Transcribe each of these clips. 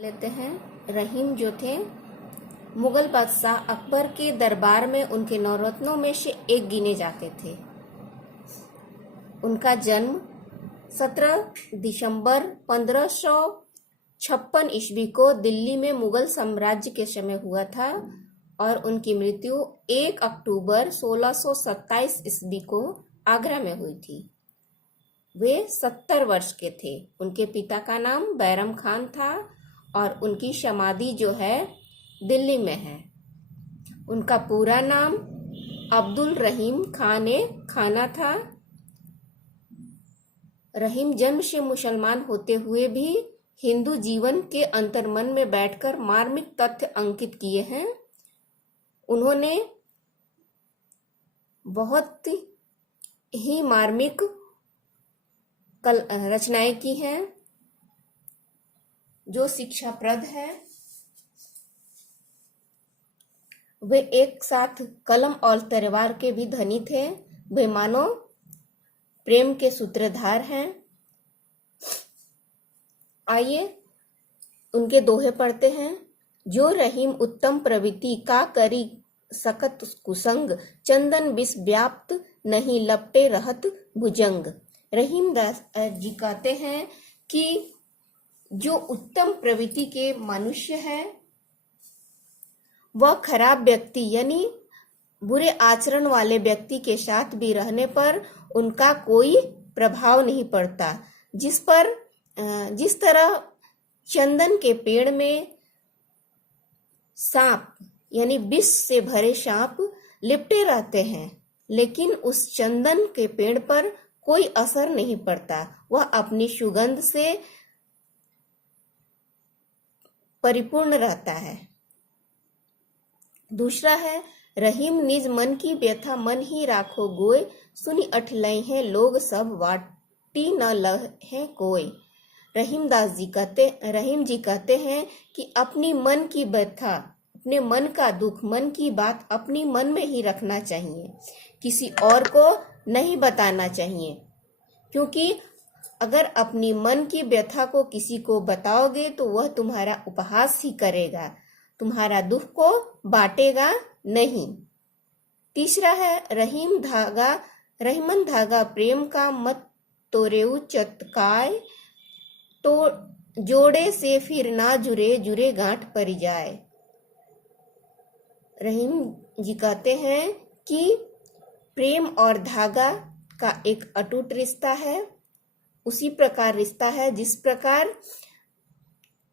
लेते हैं। रहीम जो थे मुगल बादशाह अकबर के दरबार में उनके नौरत्नों में से एक गिने जाते थे। उनका जन्म 17 दिसंबर 1556 ईस्वी को दिल्ली में मुगल साम्राज्य के समय हुआ था और उनकी मृत्यु 1 अक्टूबर 1627 ईस्वी को आगरा में हुई थी। वे 70 वर्ष के थे। उनके पिता का नाम बैरम खान था और उनकी समाधि जो है दिल्ली में है। उनका पूरा नाम अब्दुल रहीम खान खाना था। रहीम जन्म से मुसलमान होते हुए भी हिंदू जीवन के अंतर्मन में बैठकर मार्मिक तथ्य अंकित किए हैं। उन्होंने बहुत ही मार्मिक रचनाएं की हैं जो शिक्षाप्रद है। वे एक साथ कलम और तलवार के भी धनी थे। वे मानो प्रेम के सूत्रधार हैं। आइए उनके दोहे पढ़ते हैं। जो रहीम उत्तम प्रवृत्ति का करी सकत कुसंग, चंदन विष व्याप्त नहीं लपटे रहत भुजंग। रहीम दास जी कहते हैं कि जो उत्तम प्रवृत्ति के मनुष्य है वह खराब व्यक्ति यानी बुरे आचरण वाले व्यक्ति के साथ भी रहने पर उनका कोई प्रभाव नहीं पड़ता। जिस तरह चंदन के पेड़ में सांप यानी विष से भरे सांप लिपटे रहते हैं, लेकिन उस चंदन के पेड़ पर कोई असर नहीं पड़ता। वह अपनी सुगंध से परिपूर्ण रहता है। दूसरा है, रहीम निज मन की व्यथा मन ही राखो गोय, सुनी अठलई है लोग सब वाटी न लहे कोय। रहीम जी कहते हैं कि अपनी मन की व्यथा, अपने मन का दुख, मन की बात अपनी मन में ही रखना चाहिए, किसी और को नहीं बताना चाहिए, क्योंकि अगर अपनी मन की व्यथा को किसी को बताओगे तो वह तुम्हारा उपहास ही करेगा, तुम्हारा दुख को बांटेगा नहीं। तीसरा है, रहीमन धागा प्रेम का मत तोड़ेउ चटकाय, तो जोड़े से फिर ना जुरे जुरे गांठ पड़ जाए। रहीम जी कहते हैं कि प्रेम और धागा का एक अटूट रिश्ता है। उसी प्रकार रिश्ता है जिस प्रकार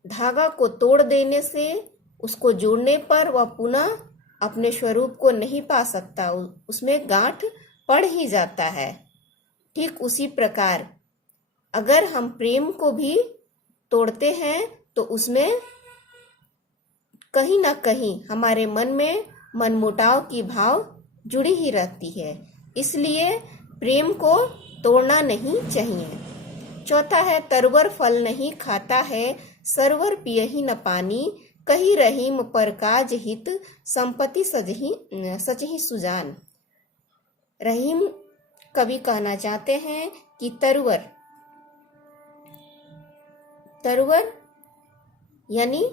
धागा को तोड़ देने से उसको जोड़ने पर वह पुनः अपने स्वरूप को नहीं पा सकता, उसमें गांठ पड़ ही जाता है। ठीक उसी प्रकार अगर हम प्रेम को भी तोड़ते हैं तो उसमें कहीं ना कहीं हमारे मन में मनमुटाव की भाव जुड़ी ही रहती है, इसलिए प्रेम को तोड़ना नहीं चाहिए। चौथा है, तरवर फल नहीं खाता है, सरवर पियही न पानी, कही रहीम पर काज हित, संपत्ति सचही सुजान। रहीम कवि कहना चाहते हैं कि तरवर यानी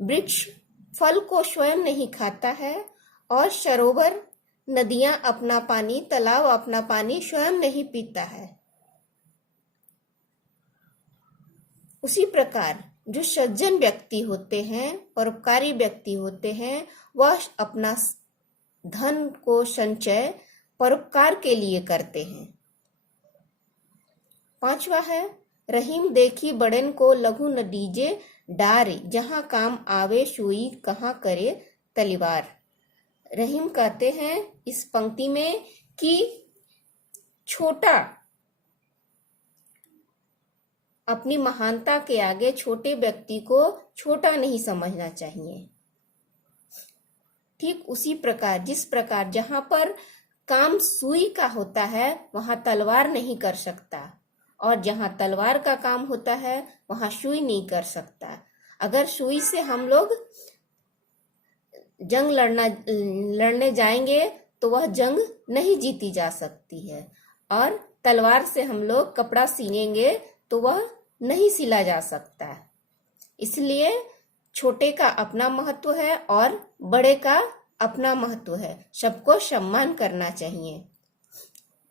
वृक्ष फल को स्वयं नहीं खाता है और सरोवर नदियां अपना पानी, तालाब अपना पानी स्वयं नहीं पीता है। उसी प्रकार जो सज्जन व्यक्ति होते हैं, परोपकारी व्यक्ति होते हैं, वह अपना धन को संचय परोपकार के लिए करते हैं। पांचवा है, रहीम देखी बड़न को लघु न दीजे डारे, जहां काम आवे सुई कहाँ करे तलवार। रहीम कहते हैं इस पंक्ति में कि छोटा अपनी महानता के आगे छोटे व्यक्ति को छोटा नहीं समझना चाहिए। ठीक उसी प्रकार जिस प्रकार जहां पर काम सुई का होता है वहां तलवार नहीं कर सकता, और जहां तलवार का काम होता है वहां सुई नहीं कर सकता। अगर सुई से हम लोग जंग लड़ने जाएंगे तो वह जंग नहीं जीती जा सकती है, और तलवार से हम लोग कपड़ा सीनेंगे तो वह नहीं सिला जा सकता। इसलिए छोटे का अपना महत्व है और बड़े का अपना महत्व है। सबको सम्मान करना चाहिए।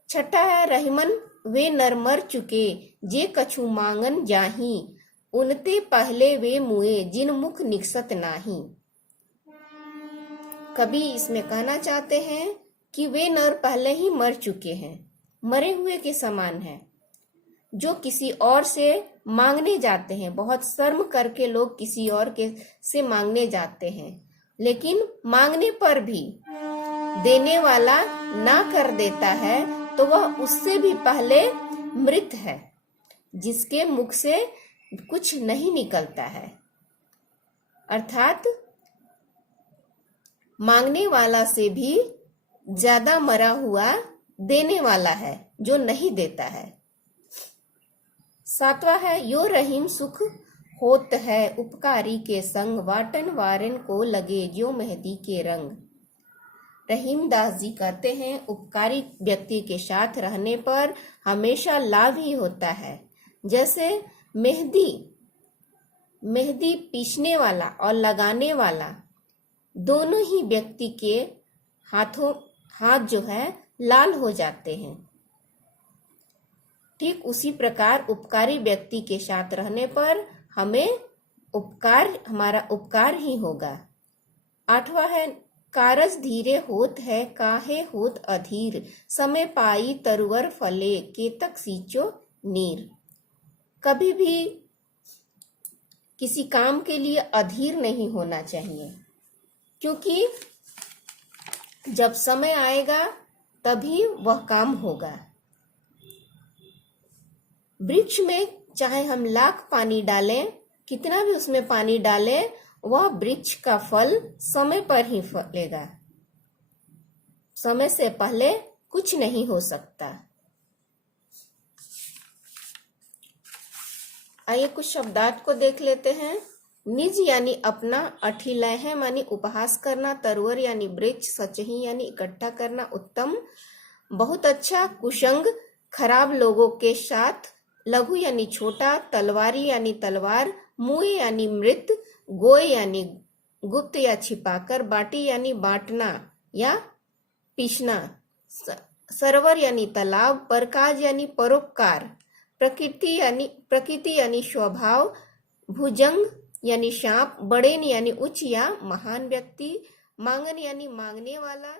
छठा है रहीमन वे नर मर चुके जे कछु मांगन जाही उनते पहले वे मुए जिन मुख निकसत नाही। कवि इसमें कहना चाहते हैं कि वे नर पहले ही मर चुके हैं, मरे हुए के समान हैं, जो किसी और से मांगने जाते हैं। बहुत शर्म करके लोग किसी और के से मांगने जाते हैं, लेकिन मांगने पर भी देने वाला ना कर देता है तो वह उससे भी पहले मृत है, जिसके मुख से कुछ नहीं निकलता है। अर्थात मांगने वाला से भी ज्यादा मरा हुआ देने वाला है जो नहीं देता है। सातवां है यो रहीम सुख होत है उपकारी के संग वाटन वारन को लगे जो मेहंदी के रंग। रहीम दास जी कहते हैं उपकारी व्यक्ति के साथ रहने पर हमेशा लाभ ही होता है। जैसे मेहंदी पीसने वाला और लगाने वाला दोनों ही व्यक्ति के हाथ जो है लाल हो जाते हैं, ठीक उसी प्रकार उपकारी व्यक्ति के साथ रहने पर हमारा उपकार ही होगा। आठवां है कारज धीरे होत है काहे होत अधीर समय पाई तरुवर फले केतक सींचो नीर। कभी भी किसी काम के लिए अधीर नहीं होना चाहिए, क्योंकि जब समय आएगा तभी वह काम होगा। वृक्ष में चाहे हम लाख पानी डालें, कितना भी उसमें पानी डालें, वह वृक्ष का फल समय पर ही फलेगा। समय से पहले कुछ नहीं हो सकता। आइए कुछ शब्दार्थ को देख लेते हैं। निज यानी अपना, अठिलह मानी उपहास करना, तरवर यानी वृक्ष, सचही यानी इकट्ठा करना, उत्तम बहुत अच्छा, कुसंग खराब लोगों के साथ, लघु यानी छोटा, तलवारी यानी तलवार, मुए यानी मृत, गोय यानी गुप्त या छिपाकर, बाटी यानी बांटना या पीसना, सरोवर यानी तालाब, परकाज यानी परोपकार, प्रकृति यानी स्वभाव, भुजंग यानी सांप, बड़ेन यानी उच्च या महान व्यक्ति, मांगन यानी मांगने वाला,